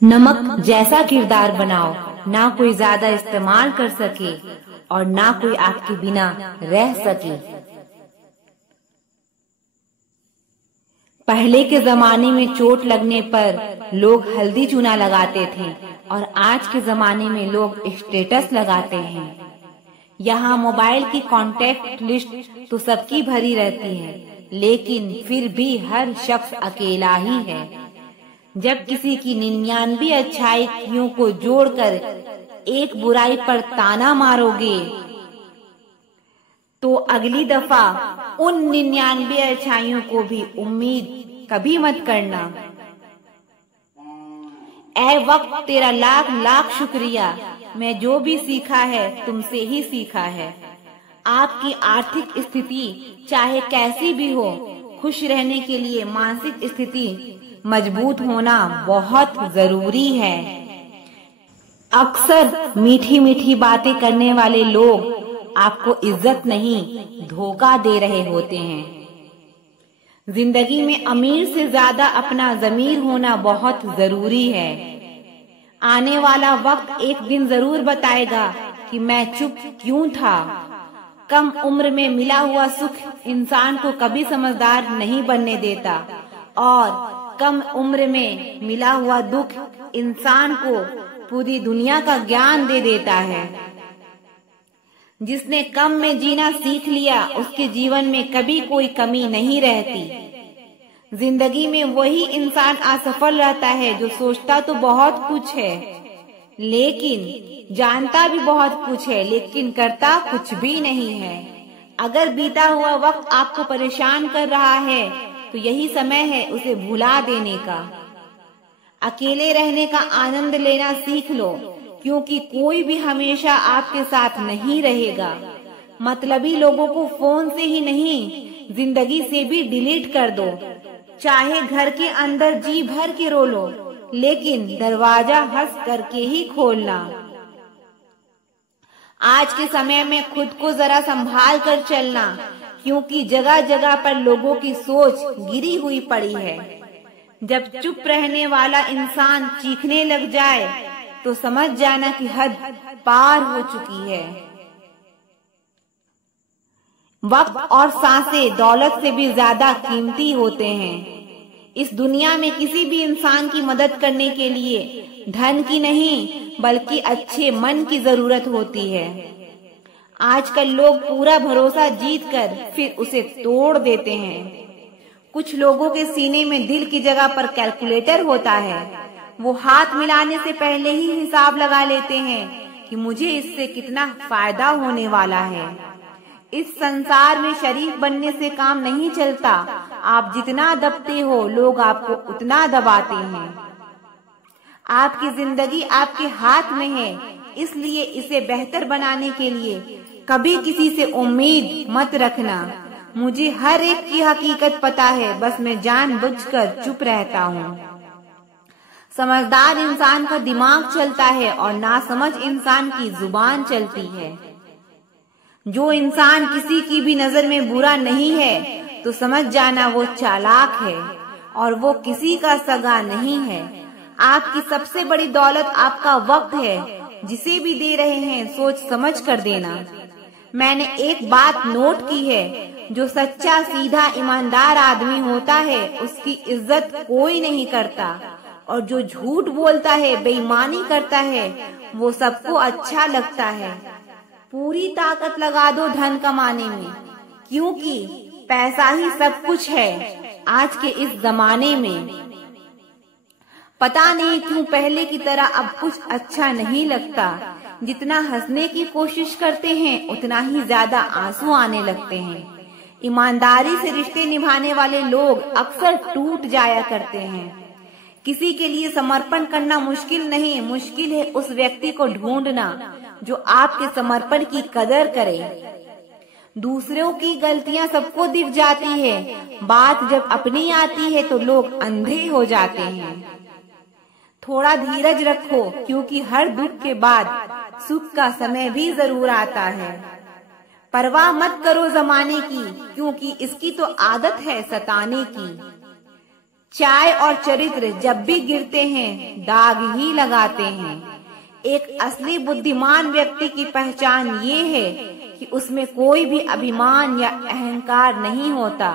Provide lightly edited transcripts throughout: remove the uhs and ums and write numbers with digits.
नमक जैसा किरदार बनाओ, ना कोई ज्यादा इस्तेमाल कर सके और ना कोई आपके बिना रह सके। पहले के जमाने में चोट लगने पर लोग हल्दी चूना लगाते थे और आज के जमाने में लोग स्टेटस लगाते हैं। यहाँ मोबाइल की कांटेक्ट लिस्ट तो सबकी भरी रहती है, लेकिन फिर भी हर शख्स अकेला ही है। जब किसी की 99 अच्छाइयों को जोड़कर एक बुराई पर ताना मारोगे, तो अगली दफा उन 99 अच्छाइयों को भी उम्मीद कभी मत करना। ऐ वक्त तेरा लाख लाख शुक्रिया, मैं जो भी सीखा है तुमसे ही सीखा है। आपकी आर्थिक स्थिति चाहे कैसी भी हो, खुश रहने के लिए मानसिक स्थिति मजबूत होना बहुत जरूरी है। अक्सर मीठी मीठी बातें करने वाले लोग आपको इज्जत नहीं, धोखा दे रहे होते हैं। जिंदगी में अमीर से ज्यादा अपना ज़मीर होना बहुत जरूरी है। आने वाला वक्त एक दिन जरूर बताएगा कि मैं चुप क्यों था। कम उम्र में मिला हुआ सुख इंसान को कभी समझदार नहीं बनने देता और कम उम्र में मिला हुआ दुख इंसान को पूरी दुनिया का ज्ञान दे देता है। जिसने कम में जीना सीख लिया, उसके जीवन में कभी कोई कमी नहीं रहती। जिंदगी में वही इंसान असफल रहता है जो सोचता तो बहुत कुछ है, लेकिन जानता भी बहुत कुछ है, लेकिन करता कुछ भी नहीं है। अगर बीता हुआ वक्त आपको परेशान कर रहा है तो यही समय है उसे भुला देने का। अकेले रहने का आनंद लेना सीख लो, क्योंकि कोई भी हमेशा आपके साथ नहीं रहेगा। मतलबी लोगों को फोन से ही नहीं, जिंदगी से भी डिलीट कर दो। चाहे घर के अंदर जी भर के रो लो, लेकिन दरवाजा हंस करके ही खोलना। आज के समय में खुद को जरा संभाल कर चलना, क्योंकि जगह जगह पर लोगों की सोच गिरी हुई पड़ी है। जब चुप रहने वाला इंसान चीखने लग जाए तो समझ जाना कि हद पार हो चुकी है। वक्त और सांसें दौलत से भी ज्यादा कीमती होते हैं। इस दुनिया में किसी भी इंसान की मदद करने के लिए धन की नहीं, बल्कि अच्छे मन की जरूरत होती है। आजकल लोग पूरा भरोसा जीतकर फिर उसे तोड़ देते हैं। कुछ लोगों के सीने में दिल की जगह पर कैलकुलेटर होता है। वो हाथ मिलाने से पहले ही हिसाब लगा लेते हैं कि मुझे इससे कितना फायदा होने वाला है। इस संसार में शरीफ बनने से काम नहीं चलता। आप जितना दबते हो, लोग आपको उतना दबाते हैं। आपकी जिंदगी आपके हाथ में है, इसलिए इसे बेहतर बनाने के लिए कभी किसी से उम्मीद मत रखना। मुझे हर एक की हकीकत पता है, बस मैं जानबूझकर चुप रहता हूँ। समझदार इंसान का दिमाग चलता है और नासमझ इंसान की जुबान चलती है। जो इंसान किसी की भी नजर में बुरा नहीं है तो समझ जाना वो चालाक है और वो किसी का सगा नहीं है। आपकी सबसे बड़ी दौलत आपका वक्त है। जिसे भी दे रहे हैं सोच समझ कर देना। मैंने एक बात नोट की है, जो सच्चा सीधा ईमानदार आदमी होता है उसकी इज्जत कोई नहीं करता, और जो झूठ बोलता है, बेईमानी करता है, वो सबको अच्छा लगता है। पूरी ताकत लगा दो धन कमाने में, क्योंकि पैसा ही सब कुछ है आज के इस जमाने में। पता नहीं क्यों पहले की तरह अब कुछ अच्छा नहीं लगता। जितना हंसने की कोशिश करते हैं उतना ही ज्यादा आंसू आने लगते हैं। ईमानदारी से रिश्ते निभाने वाले लोग अक्सर टूट जाया करते हैं। किसी के लिए समर्पण करना मुश्किल नहीं, मुश्किल है उस व्यक्ति को ढूंढना जो आपके समर्पण की कदर करे। दूसरों की गलतियां सबको दिख जाती है, बात जब अपनी आती है तो लोग अंधे हो जाते हैं। थोड़ा धीरज रखो, क्योंकि हर दुख के बाद सुख का समय भी जरूर आता है। परवाह मत करो जमाने की, क्योंकि इसकी तो आदत है सताने की। चाय और चरित्र जब भी गिरते हैं दाग ही लगाते हैं। एक असली बुद्धिमान व्यक्ति की पहचान ये है कि उसमें कोई भी अभिमान या अहंकार नहीं होता।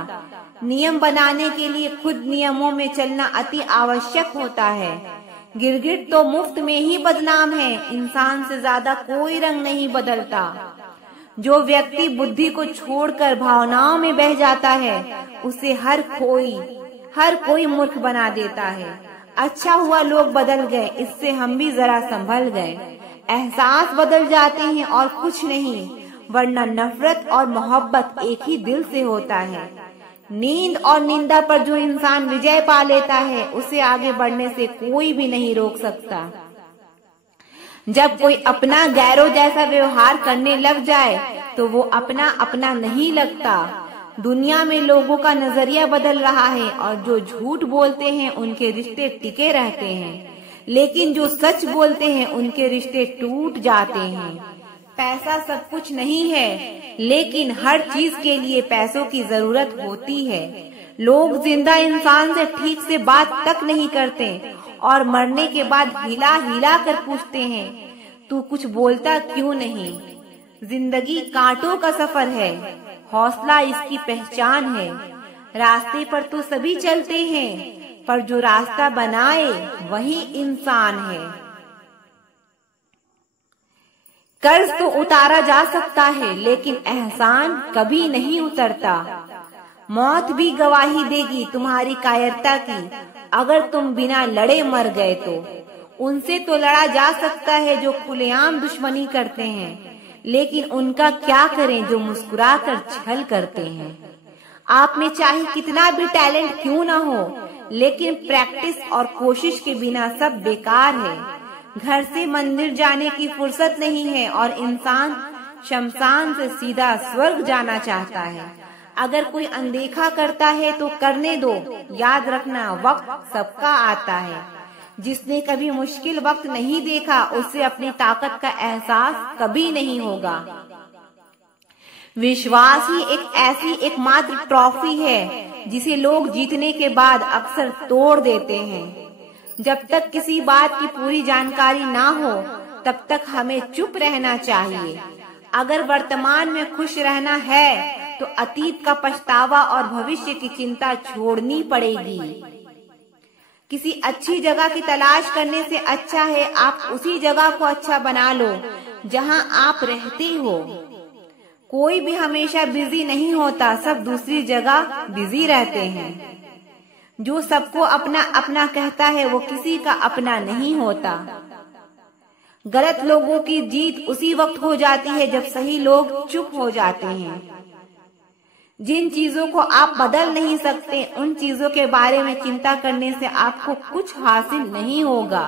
नियम बनाने के लिए खुद नियमों में चलना अति आवश्यक होता है। गिरगिट तो मुफ्त में ही बदनाम है, इंसान से ज्यादा कोई रंग नहीं बदलता। जो व्यक्ति बुद्धि को छोड़कर भावनाओं में बह जाता है उसे हर कोई मूर्ख बना देता है। अच्छा हुआ लोग बदल गए, इससे हम भी जरा संभल गए। एहसास बदल जाते हैं और कुछ नहीं, वरना नफरत और मोहब्बत एक ही दिल से होता है। नींद और निंदा पर जो इंसान विजय पा लेता है उसे आगे बढ़ने से कोई भी नहीं रोक सकता। जब कोई अपना गैरों जैसा व्यवहार करने लग जाए तो वो अपना नहीं लगता। दुनिया में लोगों का नजरिया बदल रहा है और जो झूठ बोलते हैं उनके रिश्ते टिके रहते हैं, लेकिन जो सच बोलते हैं उनके रिश्ते टूट जाते हैं। पैसा सब कुछ नहीं है, लेकिन हर चीज के लिए पैसों की जरूरत होती है। लोग जिंदा इंसान से ठीक से बात तक नहीं करते और मरने के बाद हिला हिला कर पूछते हैं, तू कुछ बोलता क्यों नहीं? जिंदगी कांटों का सफर है, हौसला इसकी पहचान है। रास्ते पर तो सभी चलते हैं, पर जो रास्ता बनाए वही इंसान है। कर्ज तो उतारा जा सकता है, लेकिन एहसान कभी नहीं उतरता। मौत भी गवाही देगी तुम्हारी कायरता की, अगर तुम बिना लड़े मर गए तो। उनसे तो लड़ा जा सकता है जो खुलेआम दुश्मनी करते हैं, लेकिन उनका क्या करें जो मुस्कुराकर छल करते हैं। आप में चाहे कितना भी टैलेंट क्यों न हो, लेकिन प्रैक्टिस और कोशिश के बिना सब बेकार है। घर से मंदिर जाने की फुर्सत नहीं है और इंसान शमशान से सीधा स्वर्ग जाना चाहता है। अगर कोई अनदेखा करता है तो करने दो। याद रखना, वक्त सबका आता है। जिसने कभी मुश्किल वक्त नहीं देखा उसे अपनी ताकत का एहसास कभी नहीं होगा। विश्वास ही एक ऐसी एकमात्र ट्रॉफी है जिसे लोग जीतने के बाद अक्सर तोड़ देते हैं। जब तक किसी बात की पूरी जानकारी ना हो तब तक हमें चुप रहना चाहिए। अगर वर्तमान में खुश रहना है तो अतीत का पछतावा और भविष्य की चिंता छोड़नी पड़ेगी। किसी अच्छी जगह की तलाश करने से अच्छा है आप उसी जगह को अच्छा बना लो जहां आप रहते हो। कोई भी हमेशा बिजी नहीं होता, सब दूसरी जगह बिजी रहते हैं। जो सबको अपना अपना कहता है वो किसी का अपना नहीं होता। गलत लोगों की जीत उसी वक्त हो जाती है जब सही लोग चुप हो जाते हैं। जिन चीजों को आप बदल नहीं सकते उन चीजों के बारे में चिंता करने से आपको कुछ हासिल नहीं होगा।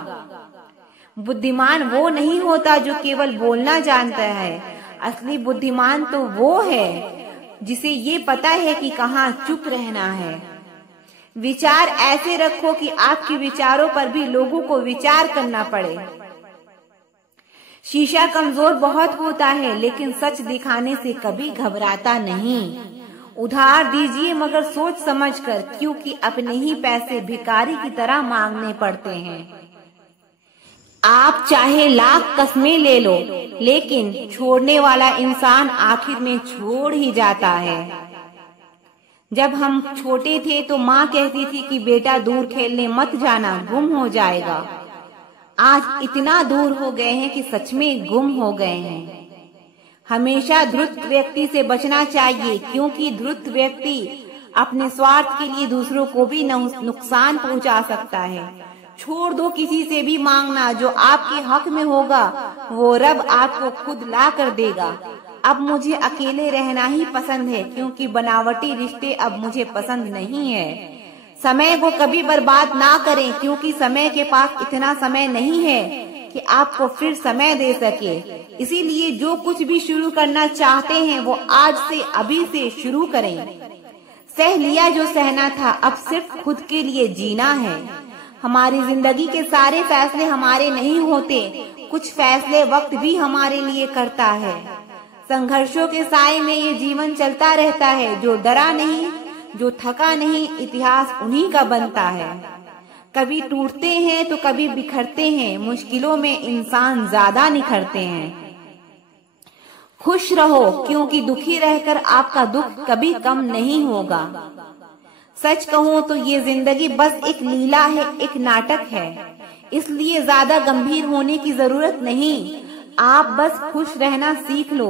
बुद्धिमान वो नहीं होता जो केवल बोलना जानता है, असली बुद्धिमान तो वो है जिसे ये पता है कि कहाँ चुप रहना है। विचार ऐसे रखो कि आपके विचारों पर भी लोगों को विचार करना पड़े। शीशा कमजोर बहुत होता है, लेकिन सच दिखाने से कभी घबराता नहीं। उधार दीजिए मगर सोच समझकर, क्योंकि अपने ही पैसे भिखारी की तरह मांगने पड़ते हैं। आप चाहे लाख कस्में ले लो, लेकिन छोड़ने वाला इंसान आखिर में छोड़ ही जाता है। जब हम छोटे थे तो माँ कहती थी कि बेटा दूर खेलने मत जाना, गुम हो जाएगा। आज इतना दूर हो गए हैं कि सच में गुम हो गए हैं। हमेशा धूर्त व्यक्ति से बचना चाहिए, क्योंकि धूर्त व्यक्ति अपने स्वार्थ के लिए दूसरों को भी नुकसान पहुंचा सकता है। छोड़ दो किसी से भी मांगना, जो आपके हक में होगा वो रब आपको खुद ला कर देगा। अब मुझे अकेले रहना ही पसंद है, क्योंकि बनावटी रिश्ते अब मुझे पसंद नहीं है। समय को कभी बर्बाद ना करें, क्योंकि समय के पास इतना समय नहीं है कि आपको फिर समय दे सके। इसीलिए जो कुछ भी शुरू करना चाहते हैं वो आज से अभी से शुरू करें। सह लिया जो सहना था, अब सिर्फ खुद के लिए जीना है। हमारी जिंदगी के सारे फैसले हमारे नहीं होते, कुछ फैसले वक्त भी हमारे लिए करता है। संघर्षों के साए में ये जीवन चलता रहता है। जो डरा नहीं, जो थका नहीं इतिहास उन्हीं का बनता है। कभी टूटते हैं तो कभी बिखरते हैं, मुश्किलों में इंसान ज्यादा निखरते हैं। खुश रहो क्योंकि दुखी रहकर आपका दुख कभी कम नहीं होगा। सच कहूँ तो ये जिंदगी बस एक लीला है, एक नाटक है, इसलिए ज्यादा गंभीर होने की जरूरत नहीं। आप बस खुश रहना सीख लो।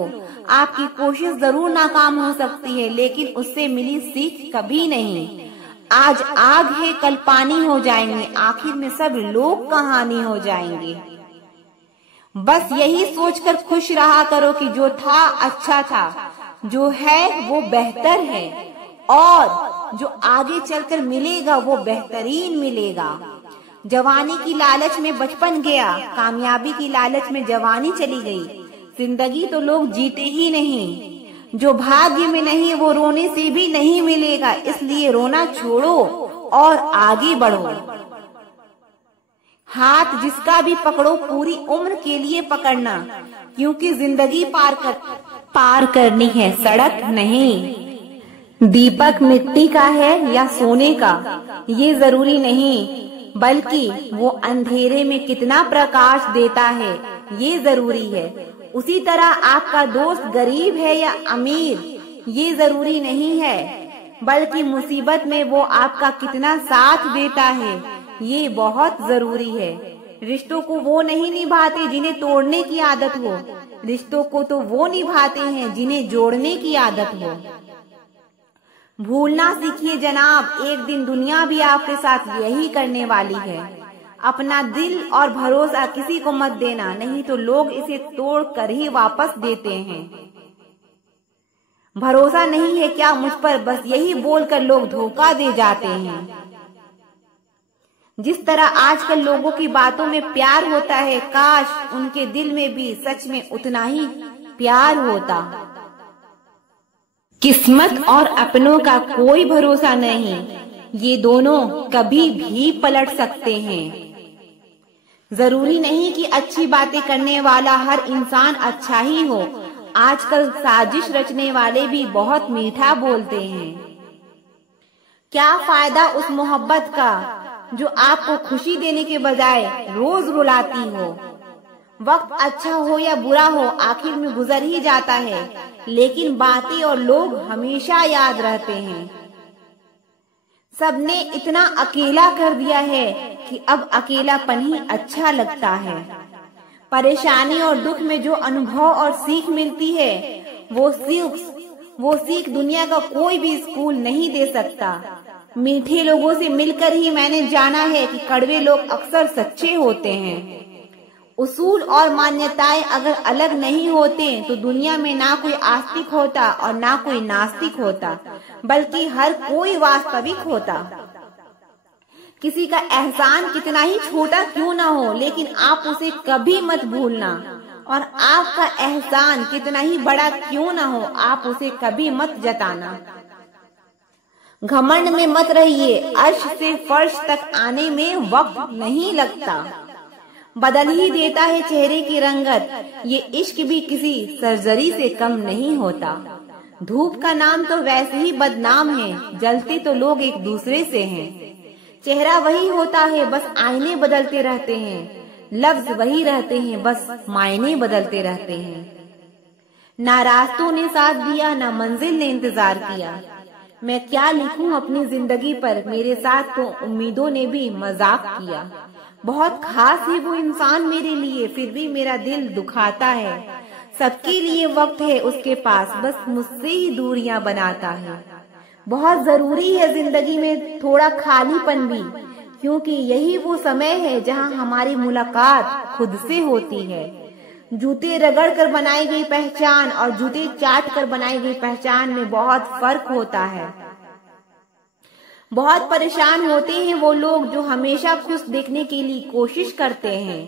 आपकी कोशिश जरूर नाकाम हो सकती है, लेकिन उससे मिली सीख कभी नहीं। आज आग है कल पानी हो जाएंगे, आखिर में सब लोग कहानी हो जाएंगे। बस यही सोचकर खुश रहा करो कि जो था अच्छा था, जो है वो बेहतर है, और जो आगे चलकर मिलेगा वो बेहतरीन मिलेगा। जवानी की लालच में बचपन गया, कामयाबी की लालच में जवानी चली गई। जिंदगी तो लोग जीते ही नहीं, जो भाग्य में नहीं वो रोने से भी नहीं मिलेगा, इसलिए रोना छोड़ो और आगे बढ़ो। हाथ जिसका भी पकड़ो पूरी उम्र के लिए पकड़ना, क्योंकि जिंदगी पार करनी है, सड़क नहीं। दीपक मिट्टी का है या सोने का ये जरूरी नहीं, बल्कि वो अंधेरे में कितना प्रकाश देता है ये जरूरी है। उसी तरह आपका दोस्त गरीब है या अमीर ये जरूरी नहीं है, बल्कि मुसीबत में वो आपका कितना साथ देता है ये बहुत जरूरी है। रिश्तों को वो नहीं निभाते जिन्हें तोड़ने की आदत हो, रिश्तों को तो वो निभाते हैं जिन्हें जोड़ने की आदत हो। भूलना सीखिए जनाब, एक दिन दुनिया भी आपके साथ यही करने वाली है। अपना दिल और भरोसा किसी को मत देना, नहीं तो लोग इसे तोड़ कर ही वापस देते हैं। भरोसा नहीं है क्या मुझ पर, बस यही बोलकर लोग धोखा दे जाते हैं। जिस तरह आजकल लोगों की बातों में प्यार होता है, काश उनके दिल में भी सच में उतना ही प्यार होता। किस्मत और अपनों का कोई भरोसा नहीं, ये दोनों कभी भी पलट सकते हैं। जरूरी नहीं कि अच्छी बातें करने वाला हर इंसान अच्छा ही हो, आजकल साजिश रचने वाले भी बहुत मीठा बोलते हैं। क्या फायदा उस मोहब्बत का जो आपको खुशी देने के बजाय रोज रुलाती हो। वक्त अच्छा हो या बुरा हो आखिर में गुजर ही जाता है, लेकिन बातें और लोग हमेशा याद रहते हैं। सबने इतना अकेला कर दिया है कि अब अकेलापन ही अच्छा लगता है। परेशानी और दुख में जो अनुभव और सीख मिलती है वो सीख दुनिया का कोई भी स्कूल नहीं दे सकता। मीठे लोगों से मिलकर ही मैंने जाना है कि कड़वे लोग अक्सर सच्चे होते हैं। उसूल और मान्यताएं अगर अलग नहीं होते तो दुनिया में ना कोई आस्तिक होता और ना कोई नास्तिक होता, बल्कि हर कोई वास्तविक होता। किसी का एहसान कितना ही छोटा क्यों ना हो, लेकिन आप उसे कभी मत भूलना, और आपका एहसान कितना ही बड़ा क्यों ना हो, आप उसे कभी मत जताना। घमंड में मत रहिए, अर्श से फर्श तक आने में वक्त नहीं लगता। बदल ही देता है चेहरे की रंगत, ये इश्क भी किसी सर्जरी से कम नहीं होता। धूप का नाम तो वैसे ही बदनाम है, जलते तो लोग एक दूसरे से हैं। चेहरा वही होता है, बस आईने बदलते रहते हैं। लफ्ज वही रहते हैं, बस मायने बदलते रहते हैं। ना रास्तों ने साथ दिया, ना मंजिल ने इंतजार किया। मैं क्या लिखूं अपनी जिंदगी पर, मेरे साथ तो उम्मीदों ने भी मजाक किया। बहुत खास है वो इंसान मेरे लिए, फिर भी मेरा दिल दुखाता है। सबके लिए वक्त है उसके पास, बस मुझसे ही दूरियां बनाता है। बहुत जरूरी है जिंदगी में थोड़ा खालीपन भी, क्योंकि यही वो समय है जहां हमारी मुलाकात खुद से होती है। जूते रगड़ कर बनाई गई पहचान और जूते चाट कर बनाई गई पहचान में बहुत फर्क होता है। बहुत परेशान होते हैं वो लोग जो हमेशा खुश दिखने के लिए कोशिश करते हैं।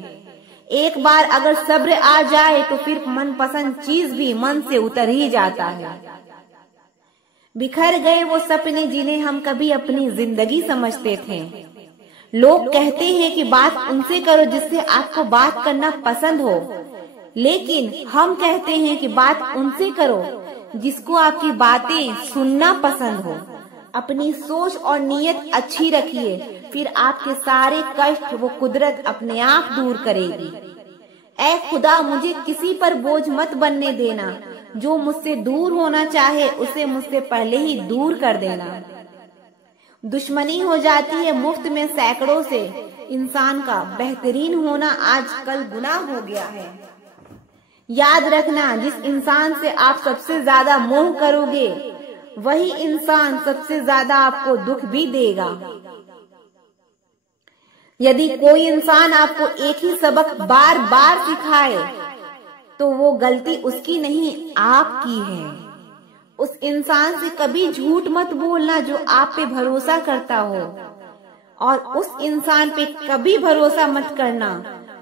एक बार अगर सब्र आ जाए तो फिर मनपसंद चीज भी मन से उतर ही जाता है। बिखर गए वो सपने जिन्हें हम कभी अपनी जिंदगी समझते थे। लोग कहते हैं कि बात उनसे करो जिससे आपको बात करना पसंद हो, लेकिन हम कहते हैं कि बात उनसे करो जिसको आपकी बातें सुनना पसंद हो। अपनी सोच और नीयत अच्छी रखिए, फिर आपके सारे कष्ट वो कुदरत अपने आप दूर करेगी। ऐ खुदा, मुझे किसी पर बोझ मत बनने देना। जो मुझसे दूर होना चाहे उसे मुझसे पहले ही दूर कर देना। दुश्मनी हो जाती है मुफ्त में सैकड़ों से। इंसान का बेहतरीन होना आजकल गुनाह हो गया है। याद रखना, जिस इंसान से आप सबसे ज्यादा मोह करोगे वही इंसान सबसे ज्यादा आपको दुख भी देगा। यदि कोई इंसान आपको एक ही सबक बार बार सिखाए तो वो गलती उसकी नहीं, आपकी है। उस इंसान से कभी झूठ मत बोलना जो आप पे भरोसा करता हो, और उस इंसान पे कभी भरोसा मत करना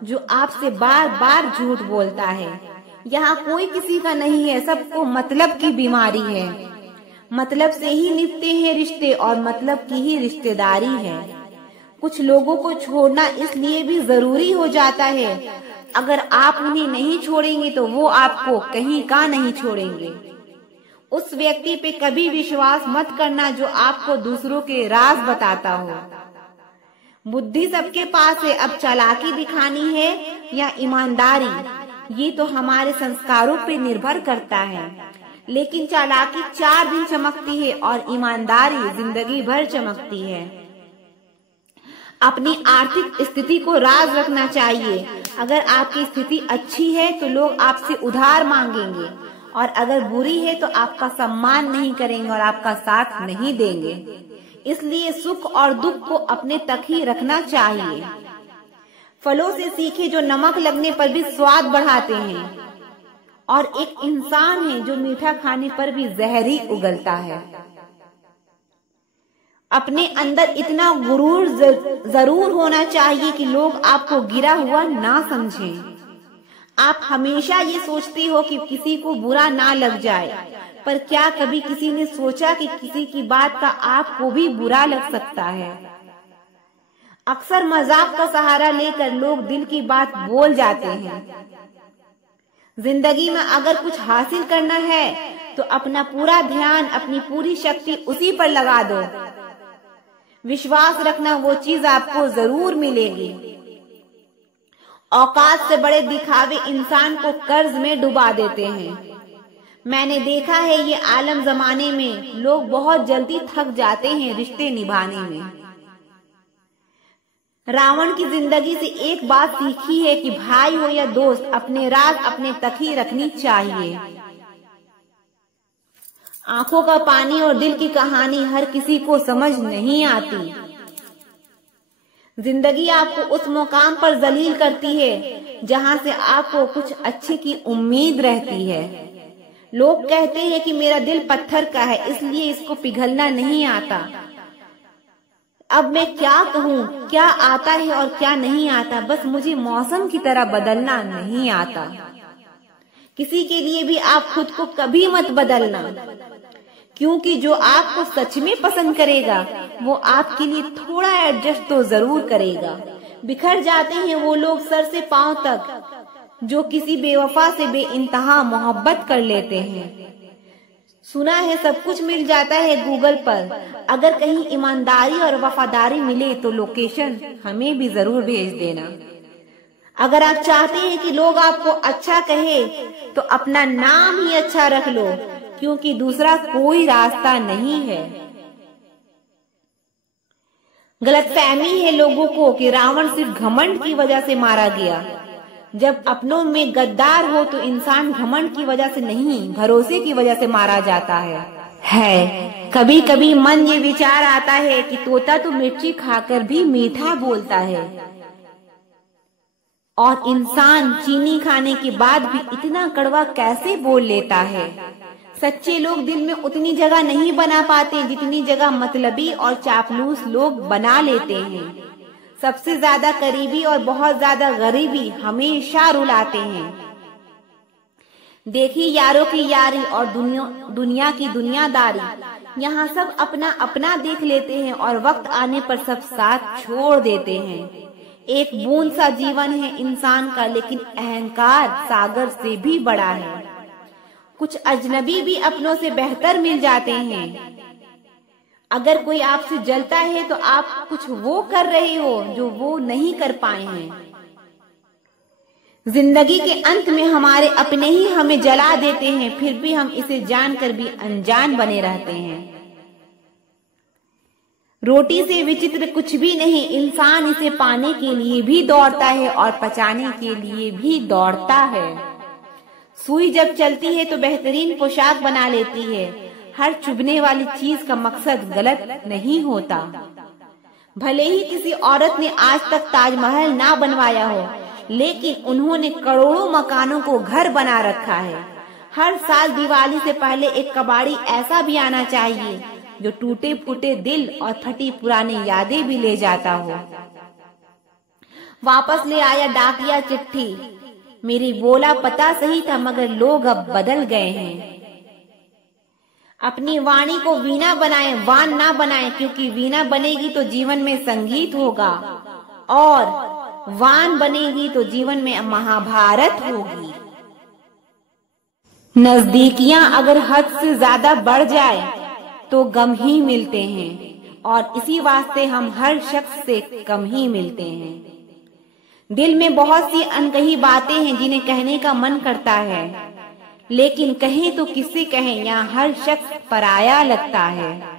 जो आपसे बार बार झूठ बोलता है। यहाँ कोई किसी का नहीं है, सबको मतलब की बीमारी है। मतलब से ही निभते हैं रिश्ते और मतलब की ही रिश्तेदारी है। कुछ लोगों को छोड़ना इसलिए भी जरूरी हो जाता है, अगर आप उन्हें नहीं छोड़ेंगे तो वो आपको कहीं का नहीं छोड़ेंगे। उस व्यक्ति पे कभी विश्वास मत करना जो आपको दूसरों के राज बताता हो। बुद्धि सबके पास है, अब चालाकी दिखानी है या ईमानदारी, ये तो हमारे संस्कारों पे निर्भर करता है। लेकिन चालाकी 4 दिन चमकती है और ईमानदारी जिंदगी भर चमकती है। अपनी आर्थिक स्थिति को राज रखना चाहिए। अगर आपकी स्थिति अच्छी है तो लोग आपसे उधार मांगेंगे, और अगर बुरी है तो आपका सम्मान नहीं करेंगे और आपका साथ नहीं देंगे। इसलिए सुख और दुख को अपने तक ही रखना चाहिए। फलों से सीखे जो नमक लगने पर भी स्वाद बढ़ाते हैं, और एक इंसान है जो मीठा खाने पर भी जहर ही उगलता है। अपने अंदर इतना गुरूर जरूर होना चाहिए कि लोग आपको गिरा हुआ ना समझें। आप हमेशा ये सोचते हो कि किसी को बुरा ना लग जाए, पर क्या कभी किसी ने सोचा कि किसी की बात का आपको भी बुरा लग सकता है। अक्सर मजाक का सहारा लेकर लोग दिल की बात बोल जाते हैं। जिंदगी में अगर कुछ हासिल करना है तो अपना पूरा ध्यान, अपनी पूरी शक्ति उसी पर लगा दो। विश्वास रखना, वो चीज आपको जरूर मिलेगी। औकात से बड़े दिखावे इंसान को कर्ज में डुबा देते हैं। मैंने देखा है ये आलम जमाने में लोग बहुत जल्दी थक जाते हैं रिश्ते निभाने में। रावण की जिंदगी से एक बात सीखी है कि भाई हो या दोस्त, अपने राज अपने तक ही रखनी चाहिए। आंखों का पानी और दिल की कहानी हर किसी को समझ नहीं आती। जिंदगी आपको उस मुकाम पर जलील करती है जहां से आपको कुछ अच्छे की उम्मीद रहती है। लोग कहते हैं कि मेरा दिल पत्थर का है, इसलिए इसको पिघलना नहीं आता। अब मैं क्या कहूँ, क्या आता है और क्या नहीं आता, बस मुझे मौसम की तरह बदलना नहीं आता। किसी के लिए भी आप खुद को कभी मत बदलना, क्योंकि जो आपको सच में पसंद करेगा वो आपके लिए थोड़ा एडजस्ट तो जरूर करेगा। बिखर जाते हैं वो लोग सर से पांव तक जो किसी बेवफा से बेइंतहा मोहब्बत कर लेते हैं। सुना है सब कुछ मिल जाता है गूगल पर, अगर कहीं ईमानदारी और वफादारी मिले तो लोकेशन हमें भी जरूर भेज देना। अगर आप चाहते हैं कि लोग आपको अच्छा कहे तो अपना नाम ही अच्छा रख लो, क्योंकि दूसरा कोई रास्ता नहीं है। गलतफहमी है लोगों को कि रावण सिर्फ घमंड की वजह से मारा गया। जब अपनों में गद्दार हो तो इंसान घमंड की वजह से नहीं, भरोसे की वजह से मारा जाता है। कभी कभी मन ये विचार आता है कि तोता तो मिर्ची खाकर भी मीठा बोलता है, और इंसान चीनी खाने के बाद भी इतना कड़वा कैसे बोल लेता है। सच्चे लोग दिल में उतनी जगह नहीं बना पाते जितनी जगह मतलबी और चापलूस लोग बना लेते हैं। सबसे ज्यादा करीबी और बहुत ज्यादा गरीबी हमेशा रुलाते हैं। देखी यारों की यारी और दुनिया की दुनियादारी। यहाँ सब अपना अपना देख लेते हैं और वक्त आने पर सब साथ छोड़ देते हैं। एक बूंद सा जीवन है इंसान का, लेकिन अहंकार सागर से भी बड़ा है। कुछ अजनबी भी अपनों से बेहतर मिल जाते हैं। अगर कोई आपसे जलता है तो आप कुछ वो कर रहे हो जो वो नहीं कर पाए हैं। जिंदगी के अंत में हमारे अपने ही हमें जला देते हैं, फिर भी हम इसे जानकर भी अनजान बने रहते हैं। रोटी से विचित्र कुछ भी नहीं, इंसान इसे पाने के लिए भी दौड़ता है और पचाने के लिए भी दौड़ता है। सुई जब चलती है तो बेहतरीन पोशाक बना लेती है। हर चुभने वाली चीज का मकसद गलत नहीं होता। भले ही किसी औरत ने आज तक ताजमहल ना बनवाया हो, लेकिन उन्होंने करोड़ों मकानों को घर बना रखा है। हर साल दिवाली से पहले एक कबाड़ी ऐसा भी आना चाहिए जो टूटे फूटे दिल और फटी पुरानी यादें भी ले जाता हो। वापस ले आया डाकिया चिट्ठी, मेरी बोला पता सही था मगर लोग अब बदल गए हैं। अपनी वाणी को वीणा बनाएं, वान ना बनाएं, क्योंकि वीणा बनेगी तो जीवन में संगीत होगा और वान बनेगी तो जीवन में महाभारत होगी। नजदीकियां अगर हद से ज्यादा बढ़ जाए तो गम ही मिलते हैं और इसी वास्ते हम हर शख्स से कम ही मिलते हैं। दिल में बहुत सी अनकही बातें हैं जिन्हें कहने का मन करता है, लेकिन कहें तो किससे कहें, यहाँ हर शख्स पराया लगता है।